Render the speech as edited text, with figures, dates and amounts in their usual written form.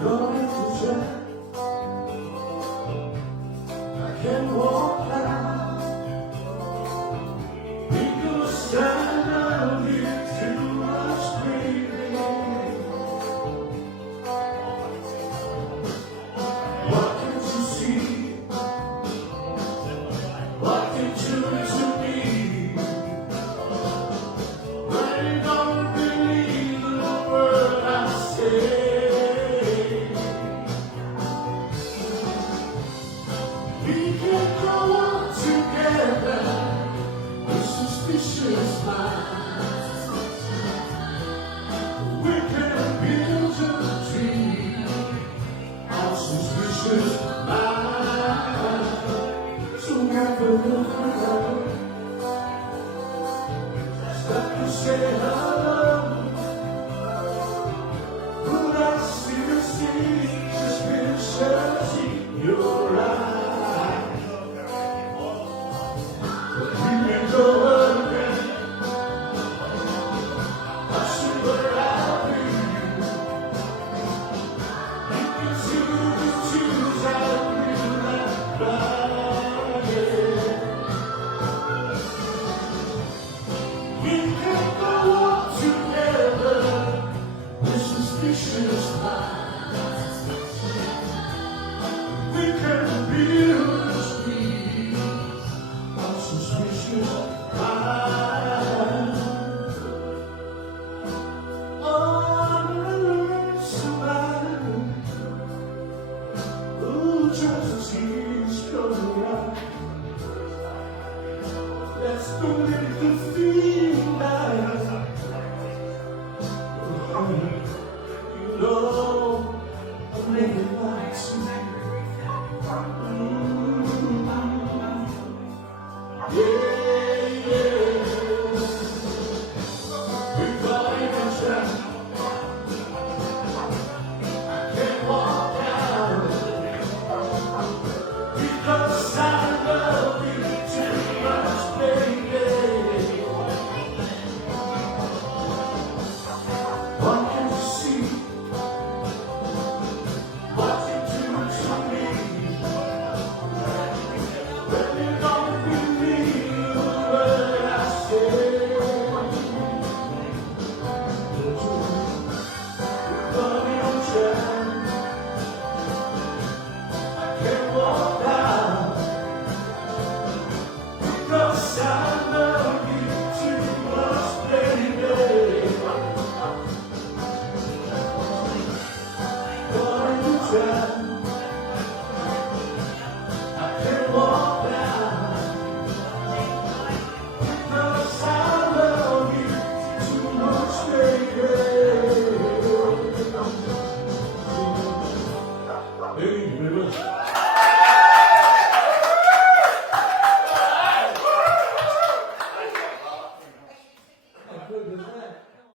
Going to try. I can walk out. We go stand out here too much breathing. What can't you see? What did you do to me? When you don't believe the word I say. We can go on together with suspicious minds. We can build a tree of suspicious minds. So never look around. Stop to say hello. But I still see suspicious in your eyes. We can go on together with suspicious minds.